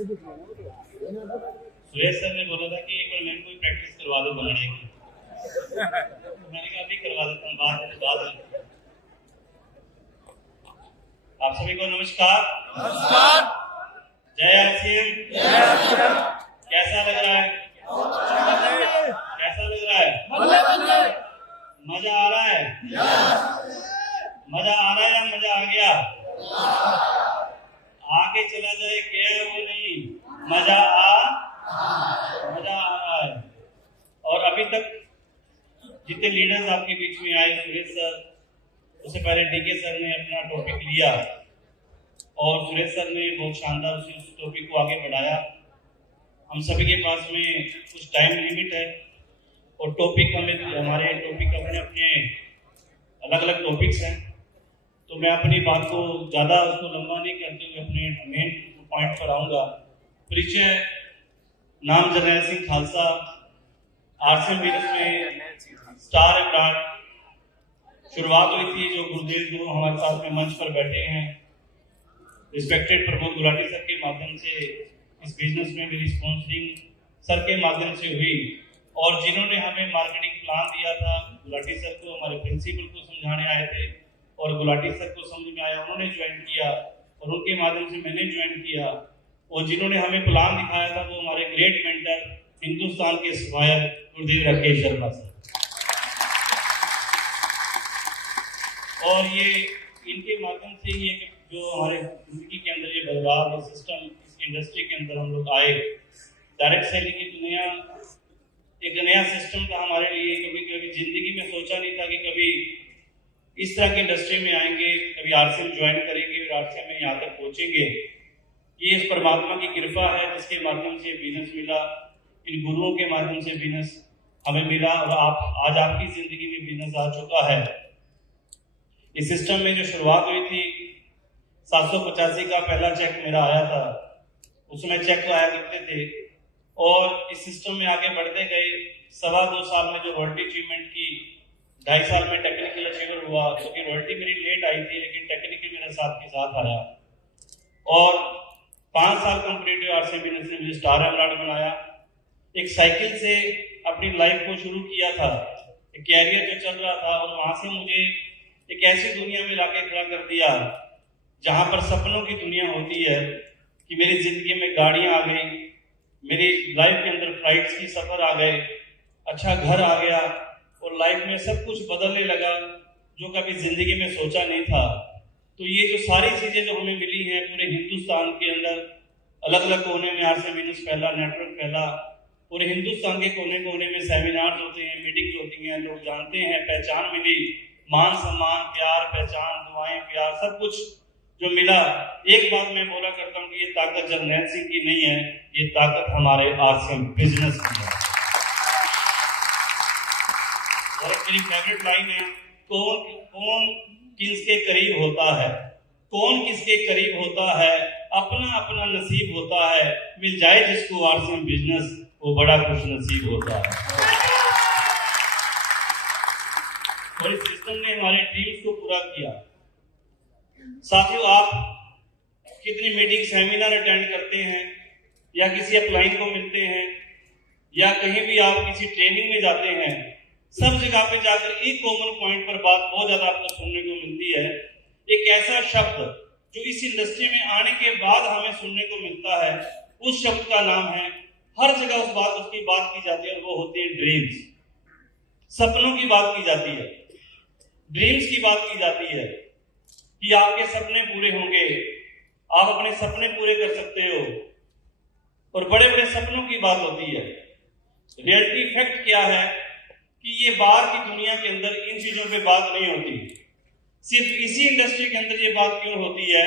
Suresh sir ने बोला था कि एक बार मैंने कोई प्रैक्टिस करवा दो बनाने की। मैंने कहा अभी करवा देता हूँ, बाद में। आप सभी को नमस्कार। जय आरसीएम। कैसा लग रहा है? कैसा लग रहा है? मजा आ रहा है? मजा आ रहा है या मजा आ गया? आगे चला जाए क्या वो नहीं, मजा आ रहा है। और अभी तक जितने लीडर्स आपके बीच में आए, सुरेश सर, उससे पहले डीके सर ने अपना टॉपिक लिया और सुरेश सर ने बहुत शानदार उस टॉपिक को आगे बढ़ाया। हम सभी के पास में कुछ टाइम लिमिट है और हमारे टॉपिक अपने अलग अलग टॉपिक्स हैं, तो मैं अपनी बात को ज़्यादा उसको लंबा नहीं करते हुए अपने मेन पॉइंट पर आऊँगा। परिचय, नाम जरनैल सिंह खालसा, आरसीएम बिजनेस में स्टार एंड ब्रांड शुरुआत हुई थी जो गुरुदेव गुरु हमारे साथ में मंच पर बैठे हैं, रिस्पेक्टेड प्रमोद गुलाटी सर के माध्यम से इस बिजनेस में मेरी स्पॉन्सरिंग सर के माध्यम से हुई। और जिन्होंने हमें मार्केटिंग प्लान दिया था, गुलाटी सर को, हमारे प्रिंसिपल को समझाने आए थे और गुलाटी सर को समझ में आया, उन्होंने ज्वाइन किया और उनके माध्यम से मैंने ज्वाइन किया। और जिन्होंने हमें प्लान दिखाया था वो हमारे ग्रेट मेंटर, हिंदुस्तान के सफायर गुरुदेव राकेश शर्मा सर। और ये इनके माध्यम से ही जो हमारे जिंदगी के अंदर ये बदलाव, ये सिस्टम, इस इंडस्ट्री के अंदर हम लोग आए। डायरेक्ट सेलिंग की एक नया सिस्टम था हमारे लिए। कभी जिंदगी में सोचा नहीं था कि कभी इस तरह की इंडस्ट्री में आएंगे, कभी आरसीएम ज्वाइन करेंगे और आरसीएम में यहाँ तक पहुंचेंगे। ये इस परमात्मा की कृपा है जिसके माध्यम से बिजनेस मिला, इन गुरुओं के माध्यम से बिजनेस हमें मिला और आज आपकी जिंदगी में बिजनेस आ चुका है। इस सिस्टम में जो शुरुआत हुई थी, 785 का पहला चेक मेरा आया था, उसमें चेक आया करते थे और इस सिस्टम में आगे बढ़ते गए। 2.25 साल में जो रॉयल्टी अचीवमेंट की, 2.5 साल में टेक्निकल अचीवर हुआ, क्योंकि रॉयल्टी मेरी लेट आई थी लेकिन टेक्निकल मेरे साथ के साथ आया। और 5 साल कंप्लीट आरसीएम बिजनेस ने मुझे स्टार एमराल्ड बनाया। एक साइकिल से अपनी लाइफ को शुरू किया था, एक कैरियर जो चल रहा था, और वहां से मुझे एक ऐसी दुनिया में लाके खड़ा कर दिया जहां पर सपनों की दुनिया होती है कि मेरी जिंदगी में गाड़ियां आ गई, मेरी लाइफ के अंदर फ्लाइट्स की सफर आ गए, अच्छा घर आ गया और लाइफ में सब कुछ बदलने लगा जो कभी जिंदगी में सोचा नहीं था। तो ये जो सारी चीजें जो हमें मिली हैं पूरे हिंदुस्तान के अंदर, अलग अलग कोने में आरसीएम बिजनेस फैला, नेटवर्क फैला, पूरे हिंदुस्तान के कोने कोने में सेमिनार्स होते हैं, मीटिंग्स होती हैं, लोग जानते हैं, पहचान मिली, मान सम्मान, प्यार, पहचान, दुआएं, प्यार, सब कुछ जो मिला। एक बात मैं बोला करता हूँ कि ये ताकत जरनैल सिंह की नहीं है, ये ताकत हमारे आरसीएम बिजनेस की है। और मेरी फेवरेट लाइन है, कौन किसके करीब होता है, कौन किसके करीब होता है, अपना अपना नसीब होता है, मिल जाए जिसको आरसीएम बिजनेस वो बड़ा खुश नसीब होता है। और इस सिस्टम ने हमारे ड्रीम्स को पूरा किया। साथियों, आप कितनी मीटिंग, सेमिनार अटेंड करते हैं या किसी अपलाइन को मिलते हैं या कहीं भी आप किसी ट्रेनिंग में जाते हैं, सब जगह पे जाकर एक कॉमन पॉइंट पर बात बहुत ज्यादा आपको सुनने को मिलती है। एक ऐसा शब्द जो इस इंडस्ट्री में आने के बाद हमें सुनने को मिलता है, उस शब्द का नाम है, हर जगह उसकी बात की जाती है और वो होती है ड्रीम्स। सपनों की बात की जाती है, ड्रीम्स की बात की जाती है कि आपके सपने पूरे होंगे, आप अपने सपने पूरे कर सकते हो। और बड़े बड़े सपनों की बात होती है। रियलिटी फैक्ट क्या है कि ये बाहर की दुनिया के अंदर इन चीजों पे बात नहीं होती। सिर्फ इसी इंडस्ट्री के अंदर ये बात क्यों होती है?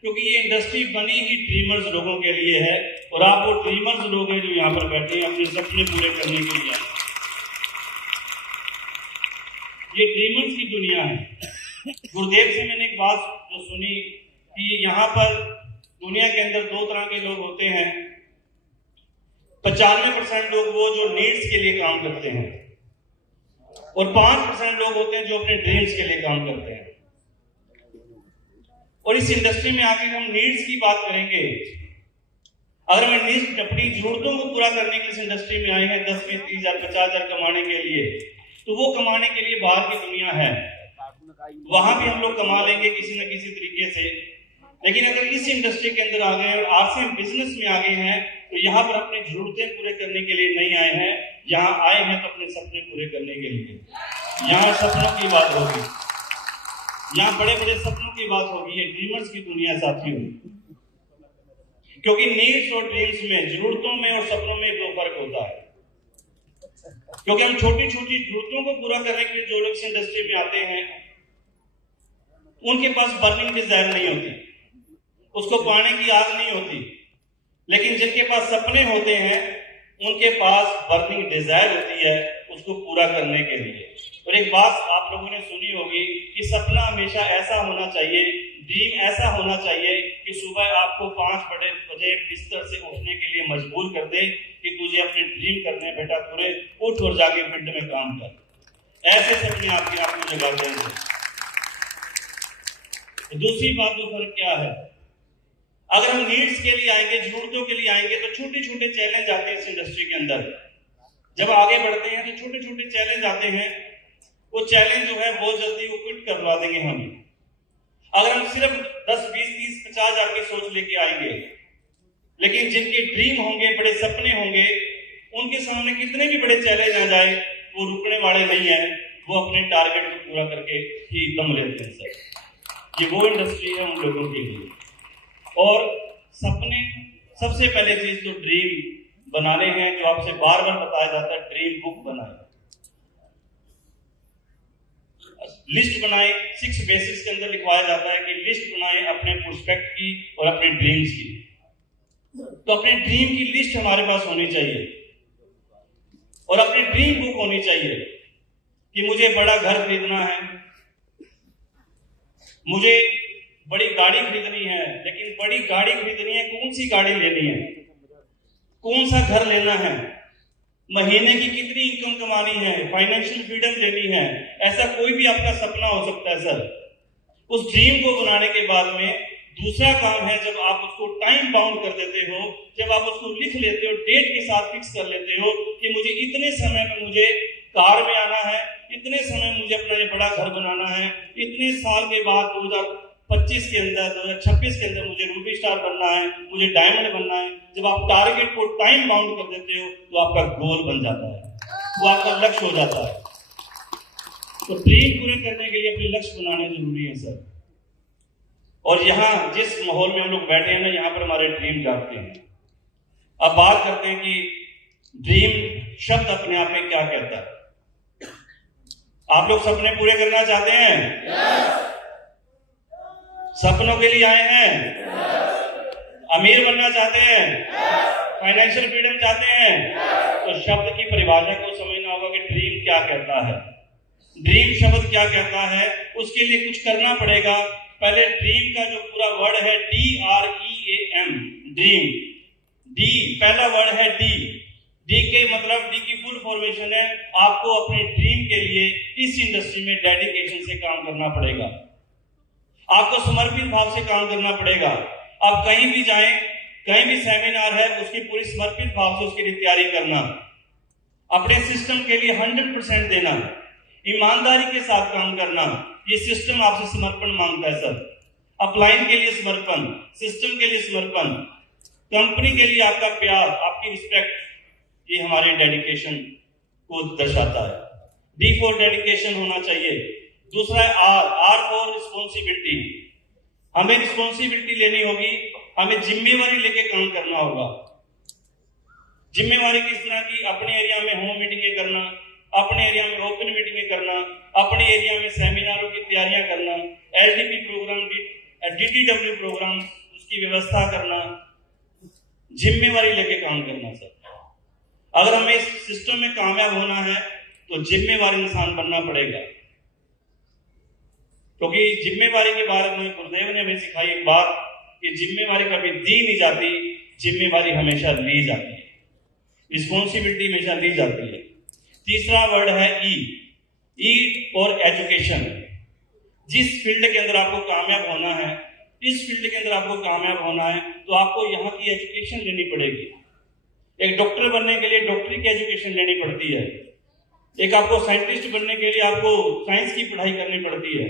क्योंकि ये इंडस्ट्री बनी ही ड्रीमर्स लोगों के लिए है और आप वो ड्रीमर्स लोग हैं जो यहाँ पर बैठे हैं अपने सपने पूरे करने के लिए। ये ड्रीमर्स की दुनिया है। गुरुदेव से मैंने एक बात जो सुनी कि यहाँ पर दुनिया के अंदर 2 तरह के लोग होते हैं। 95% लोग वो जो नीड्स के लिए काम करते हैं और 5% लोग होते हैं जो अपने ड्रीम्स के लिए काम करते हैं। और इस इंडस्ट्री में आके हम नीड्स की बात करेंगे। अगर हम अपनी जरूरतों को पूरा करने के लिए इस इंडस्ट्री में आए हैं 10, 20, 30 हजार 50 हजार कमाने के लिए, तो वो कमाने के लिए बाहर की दुनिया है, वहां भी हम लोग कमा लेंगे किसी न किसी तरीके से। लेकिन अगर इस इंडस्ट्री के अंदर आ गए और आरसीएम बिजनेस में आ गए हैं, तो यहाँ पर अपनी जरूरतें पूरे करने के लिए नहीं आए हैं, यहाँ आए हैं तो अपने सपने पूरे करने के लिए। यहाँ सपनों की बात होगी, यहाँ बड़े बड़े सपनों की बात होगी, ये ड्रीमर्स की दुनिया साथी होगी। क्योंकि नीड्स और ड्रीम्स में, जरूरतों में और सपनों में दो फर्क होता है। क्योंकि हम छोटी छोटी जरूरतों को पूरा करने के लिए जो लोग इस इंडस्ट्री में आते हैं, उनके पास बर्निंग डिजायर नहीं होती, उसको पाने की आग नहीं होती। लेकिन जिनके पास सपने होते हैं, उनके पास बर्निंग डिजायर होती है उसको पूरा करने के लिए। और एक बात आप लोगों ने सुनी होगी कि सपना हमेशा ऐसा होना चाहिए, ड्रीम ऐसा होना चाहिए कि सुबह आपको 5 बजे बिस्तर से उठने के लिए मजबूर कर दे कि तुझे अपने ड्रीम करने बेटा, पूरे उठ और जाके फील्ड में काम कर। ऐसे सपने आपकी आप में जगा देंगे। दूसरी बात तो फर्क क्या है, अगर हम नीड्स के लिए आएंगे, जरूरतों के लिए आएंगे, तो छोटे छोटे चैलेंज आते हैं इस इंडस्ट्री के अंदर। जब आगे बढ़ते हैं तो छोटे छोटे चैलेंज आते हैं, वो चैलेंज जो है बहुत जल्दी वो क्विट करवा देंगे हम। अगर हम सिर्फ 10, 20, 30, 50 हजार की सोच लेके आएंगे, लेकिन जिनके ड्रीम होंगे, बड़े सपने होंगे, उनके सामने कितने भी बड़े चैलेंज आ जाए, वो रुकने वाले नहीं है, वो अपने टारगेट को पूरा करके ही दम लेते हैं सर। ये वो इंडस्ट्री है उन लोगों के लिए। और सपने, सबसे पहले चीज तो ड्रीम बनाने हैं, जो आपसे बार बार बताया जाता है, ड्रीम बुक बनाए, लिस्ट बनाए। 6 बेसिस के अंदर लिखवाया जाता है कि लिस्ट बनाए अपने प्रोस्पेक्ट की और अपने ड्रीम्स की। तो अपने ड्रीम की लिस्ट हमारे पास होनी चाहिए और अपनी ड्रीम बुक होनी चाहिए कि मुझे बड़ा घर खरीदना है, मुझे बड़ी गाड़ी खरीदनी है। लेकिन बड़ी गाड़ी खरीदनी है, कौन सी गाड़ी लेनी है, कौन सा घर लेना है, महीने की कितनी इनकम कमानी है, फाइनेंशियल फ्रीडम लेनी है, ऐसा कोई भी आपका सपना हो सकता है सर। उस ड्रीम को बनाने के बाद में दूसरा काम है, जब आप उसको टाइम बाउंड कर देते हो, जब आप उसको लिख लेते हो, डेट के साथ फिक्स कर लेते हो कि मुझे इतने समय में मुझे कार में आना है, इतने समय मुझे अपना ये बड़ा घर बनाना है, इतने साल के बाद 2025 के अंदर, 2026 के अंदर मुझे रूबी स्टार बनना है, मुझे डायमंड बनना है। जब आप टारगेट को टाइम बाउंड कर देते हो तो आपका गोल बन जाता है, वो आपका लक्ष्य हो जाता है। तो ड्रीम पूरे करने के लिए अपने लक्ष्य बनाने जरूरी है सर। और यहाँ जिस माहौल में हम लोग बैठे हैं ना, यहाँ पर हमारे ड्रीम जागते हैं। अब बात करते हैं कि ड्रीम शब्द अपने आप में क्या कहता है। आप लोग सपने पूरे करना चाहते हैं? सपनों के लिए आए हैं? अमीर बनना चाहते हैं? फाइनेंशियल फ्रीडम चाहते हैं? तो शब्द की परिभाषा को समझना होगा कि ड्रीम क्या कहता है। ड्रीम शब्द क्या कहता है, उसके लिए कुछ करना पड़ेगा। पहले ड्रीम का जो पूरा वर्ड है DREAM, ड्रीम, डी पहला वर्ड है डी के मतलब, डी की फुल फॉर्मेशन है, आपको अपने ड्रीम के लिए इस इंडस्ट्री में डेडिकेशन से काम करना पड़ेगा, आपको समर्पित भाव से काम करना पड़ेगा। आप कहीं भी जाएं, कहीं भी सेमिनार है, उसकी पूरी समर्पित भाव से उसके लिए तैयारी करना, अपने सिस्टम के लिए 100% देना, ईमानदारी के साथ काम करना। ये सिस्टम आपसे समर्पण मांगता है सर। अपलाइन के लिए समर्पण, सिस्टम के लिए समर्पण, कंपनी के लिए आपका प्यार, आपकी रिस्पेक्ट, ये हमारे डेडिकेशन को दर्शाता है। डी फॉर डेडिकेशन होना चाहिए। दूसरा है आर फॉर रिस्पॉन्सिबिलिटी। हमें रिस्पॉन्सिबिलिटी लेनी होगी, हमें जिम्मेवारी लेके काम करना होगा। जिम्मेवारी किस तरह की? अपने एरिया में होम मीटिंगें करना, अपने एरिया में ओपन मीटिंगें करना, अपने एरिया में सेमिनारों की तैयारियां करना, LDP प्रोग्राम, DTW प्रोग्राम, उसकी व्यवस्था करना, जिम्मेवारी लेके काम करना सर। अगर हमें इस सिस्टम में कामयाब होना है तो जिम्मेवारी इंसान बनना पड़ेगा, क्योंकि जिम्मेवारी के बारे में गुरुदेव ने हमें सिखाई एक बात कि जिम्मेवारी कभी दी नहीं जाती, जिम्मेवारी हमेशा ली जाती है, रिस्पॉन्सिबिलिटी हमेशा ली जाती है। तीसरा वर्ड है ई फॉर एजुकेशन। जिस फील्ड के अंदर आपको कामयाब होना है इस फील्ड के अंदर आपको कामयाब होना है तो आपको यहाँ की एजुकेशन लेनी पड़ेगी। एक डॉक्टर बनने के लिए डॉक्टरी की एजुकेशन लेनी पड़ती है, एक आपको साइंटिस्ट बनने के लिए आपको साइंस की पढ़ाई करनी पड़ती है,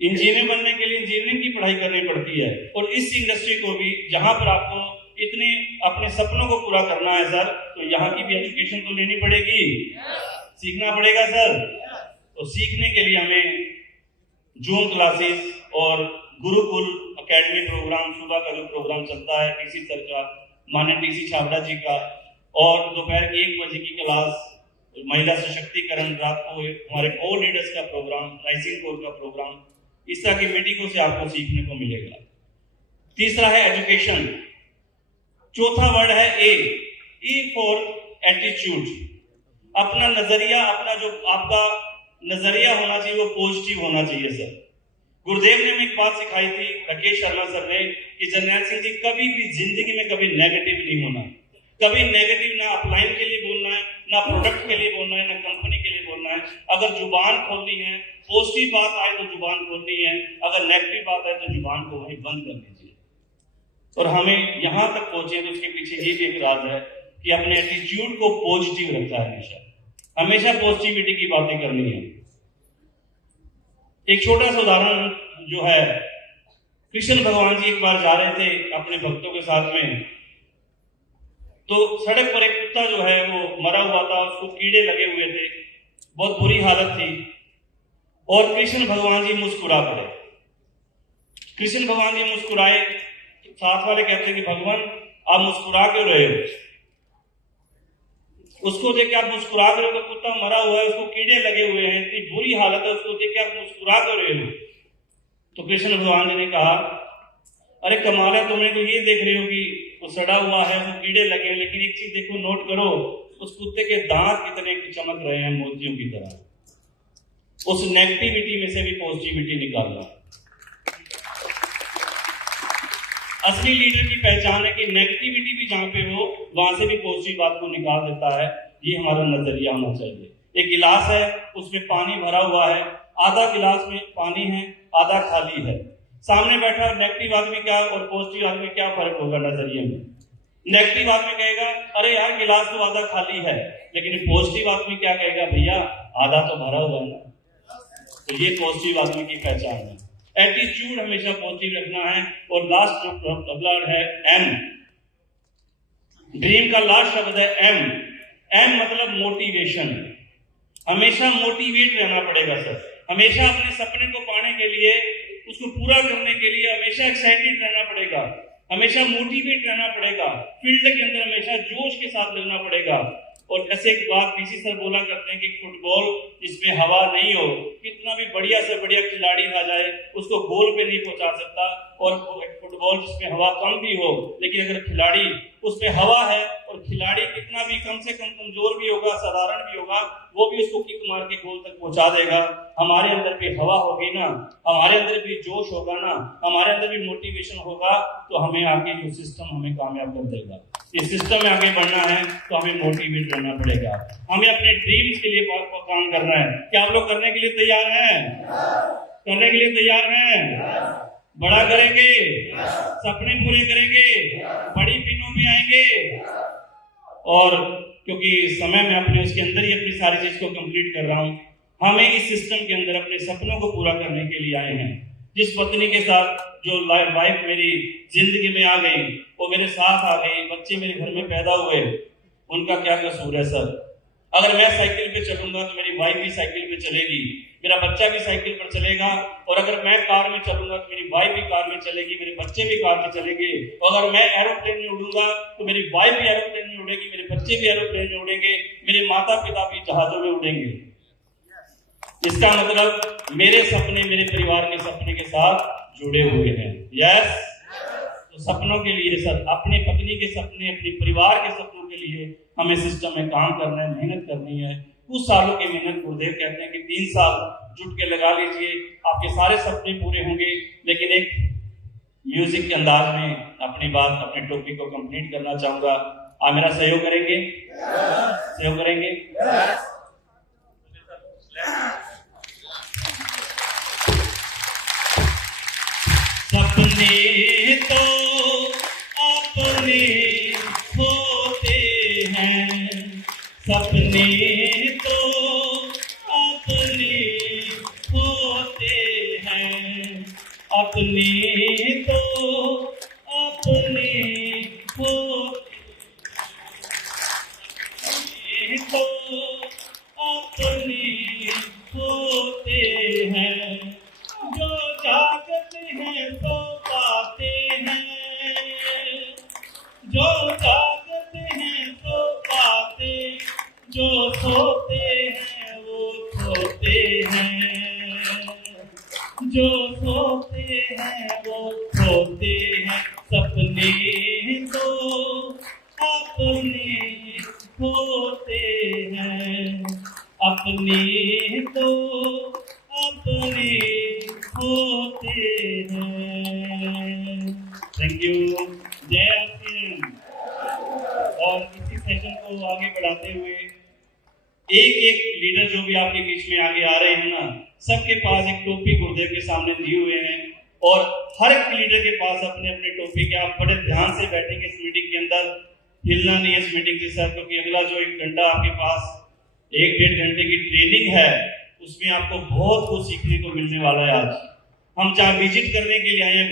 इंजीनियर बनने के लिए इंजीनियरिंग की पढ़ाई करनी पड़ती है। और इस इंडस्ट्री को भी जहां पर आपको इतने अपने सपनों को पूरा करना है सर, तो यहाँ की भी एजुकेशन तो लेनी पड़ेगी, सीखना पड़ेगा सर। तो सीखने के लिए हमें जूम क्लासेस और गुरुकुल एकेडमी प्रोग्राम, सुबह का जो प्रोग्राम चलता है टीसी सर का, माननीय टीसी छाबड़ा जी का, और दोपहर की 1 बजे की क्लास महिला सशक्तिकरण, रात को हमारे कोर लीडर्स का प्रोग्राम, राइजिंग कोर का प्रोग्राम, इस तरह की मीटिंगों से आपको सीखने को मिलेगा। तीसरा है एजुकेशन। चौथा वर्ड है ए फॉर एटीट्यूड। अपना नजरिया, अपना जो आपका नजरिया होना चाहिए वो पॉजिटिव होना चाहिए सर। गुरुदेव ने हमें एक बात सिखाई थी, राकेश शर्मा सर ने, कि जरनैल सिंह जी कभी भी जिंदगी में कभी नेगेटिव नहीं होना, कभी नेगेटिव ना अपलाइन के लिए बोलना है, ना प्रोडक्ट के लिए बोलना है, ना कंपनी के लिए बोलना है। अगर जुबान खोलनी है, पॉजिटिव बात आए तो जुबान खोलनी है, अगर नेगेटिव बात आए तो जुबान को वहीं बंद कर दीजिए। और हमें यहां तक पहुंचे तो उसके पीछे ये भी एक राज है कि अपने एटीट्यूड को पॉजिटिव रखता है, हमेशा पॉजिटिविटी की बातें करनी है। एक छोटा सा उदाहरण जो है, कृष्ण भगवान जी एक बार जा रहे थे अपने भक्तों के साथ में, तो सड़क पर एक कुत्ता जो है वो मरा हुआ था, उसको कीड़े लगे हुए थे, बहुत बुरी हालत थी। और कृष्ण भगवान जी मुस्कुरा पड़े। कृष्ण भगवान जी मुस्कुराए, साथ वाले कहते कि भगवान आप मुस्कुरा क्यों रहे हो? उसको देख के आप मुस्कुरा कर रहे हो, कुत्ता मरा हुआ है, उसको कीड़े लगे हुए हैं, इतनी बुरी हालत है, उसको देख के आप मुस्कुरा कर रहे हो। तो कृष्ण भगवान जी ने कहा, अरे कमाल है, तुमने तो ये देख रहे हो कि वो सड़ा हुआ है, वो कीड़े लगे हैं, लेकिन एक चीज देखो, नोट करो, उस कुत्ते के दांत कितने चमक रहे हैं मोतियों की तरह। उस नेगेटिविटी में से भी पॉजिटिविटी निकालना। असली लीडर की पहचान है कि नेगेटिविटी भी जहां पे हो वहां से भी पॉजिटिव बात को निकाल देता है। ये हमारा नजरिया होना चाहिए। एक गिलास है, उसमें पानी भरा हुआ है, आधा गिलास में पानी है, आधा खाली है। सामने बैठा नेगेटिव आदमी क्या और पॉजिटिव आदमी क्या फर्क होगा नजरिए में? नेगेटिव आदमी कहेगा अरे यार गिलास तो आधा खाली है, लेकिन पॉजिटिव आदमी क्या कहेगा, भैया आधा तो भरा हुआ है ना। तो ये पॉजिटिव आदमी की पहचान है। एटीट्यूड हमेशा पॉजिटिव रखना है। और लास्ट जो अगला है एम, ड्रीम का लास्ट शब्द है एम। एम मतलब मोटिवेशन। हमेशा मोटिवेट रहना पड़ेगा सर। हमेशा अपने सपने को पाने के लिए, उसको पूरा करने के लिए हमेशा एक्साइटेड रहना पड़ेगा, हमेशा मोटिवेट रहना पड़ेगा, फील्ड के अंदर हमेशा जोश के साथ लगना पड़ेगा। और जैसे एक बात पीसी सर बोला करते हैं कि फुटबॉल जिसमें हवा नहीं हो, कितना भी बढ़िया से बढ़िया खिलाड़ी आ जाए उसको गोल पे नहीं पहुंचा सकता। और फुटबॉल जिसमें हवा कम भी हो, लेकिन अगर खिलाड़ी उसमें हवा है और खिलाड़ी कितना भी कम से कम कमजोर भी होगा, साधारण भी होगा, वो भी उसको किक मार के गोल तक पहुंचा देगा। हमारे अंदर भी हवा होगी ना, हमारे अंदर भी जोश होगा ना, हमारे अंदर भी मोटिवेशन होगा, तो हमें आगे जो सिस्टम हमें कामयाब कर देगा। इस सिस्टम में आगे बढ़ना है तो हमें मोटिवेट रहना पड़ेगा, हमें अपने ड्रीम्स के लिए काम करना है। क्या आप लोग करने के लिए तैयार हैं? करने के लिए तैयार हैं? बड़ा करेंगे, सपने पूरे करेंगे, बड़ी पिनों में आएंगे। और क्योंकि समय में अपने उसके अंदर ही अपनी सारी चीज को कंप्लीट कर रहा हूं, हमें इस सिस्टम के अंदर अपने सपनों को पूरा करने के लिए आए हैं। जिस पत्नी के साथ जो वाइफ मेरी जिंदगी में आ गई, वो मेरे साथ आ गई, बच्चे मेरे घर में पैदा हुए, उनका क्या कसूर है सर? अगर मैं साइकिल पे चलूंगा तो मेरी वाइफ भी साइकिल पे चलेगी, मेरा बच्चा भी साइकिल पर चलेगा। और अगर मैं कार में चलूंगा तो मेरी वाइफ भी कार में चलेगी, मेरे बच्चे भी कार में चलेंगे। और अगर मैं एरोप्लेन में उड़ूंगा तो मेरी वाइफ भी एरोप्लेन में उड़ेगी, मेरे बच्चे भी एरोप्लेन में उड़ेंगे, मेरे माता पिता भी जहाजों में उड़ेंगे। इसका मतलब मेरे सपने मेरे परिवार के सपने के साथ जुड़े हुए हैं। यस, तो सपनों के लिए सर, अपने पत्नी के सपने, अपने परिवार के सपनों के लिए हमें सिस्टम में काम करना है, मेहनत करनी है। कुछ सालों की मेहनत, गुरुदेव कहते हैं कि 3 साल जुट के लगा लीजिए, आपके सारे सपने पूरे होंगे। लेकिन एक म्यूजिक के अंदाज में अपनी बात, अपने टॉपिक को कंप्लीट करना चाहूंगा। आप मेरा सहयोग करेंगे? सहयोग करेंगे? सपने तो अपने होते हैं, सपने तो अपने होते हैं, अपने तो अपने होते तो अपने होते हैं, जो जागते हैं तो पाते हैं, जो जागते हैं तो पाते, जो सोते हैं वो खोते हैं, जो सोते हैं वो खोते हैं, सपने तो अपने होते हैं, अपने तो अपने होते हैं। Thank you. जय सिंह। और इसी सेशन को आगे बढ़ाते हुए एक एक लीडर जो भी आपके बीच में आगे आ रहे हैं ना, सबके पास एक टोपी गुरुदेव के सामने दिए हुए हैं और हर एक लीडर के पास अपने अपने टोपी के, आप बड़े ध्यान से बैठेंगे इस मीटिंग के अंदर, हिलना नहीं है इस मीटिंग के साथ, क्योंकि अगला जो 1 घंटा आपके पास 1-1.5 घंटे की ट्रेनिंग है, उसमें आपको बहुत कुछ सीखने को मिलने वाला है। आज हम जहाँ विजिट करने के लिए आए हैं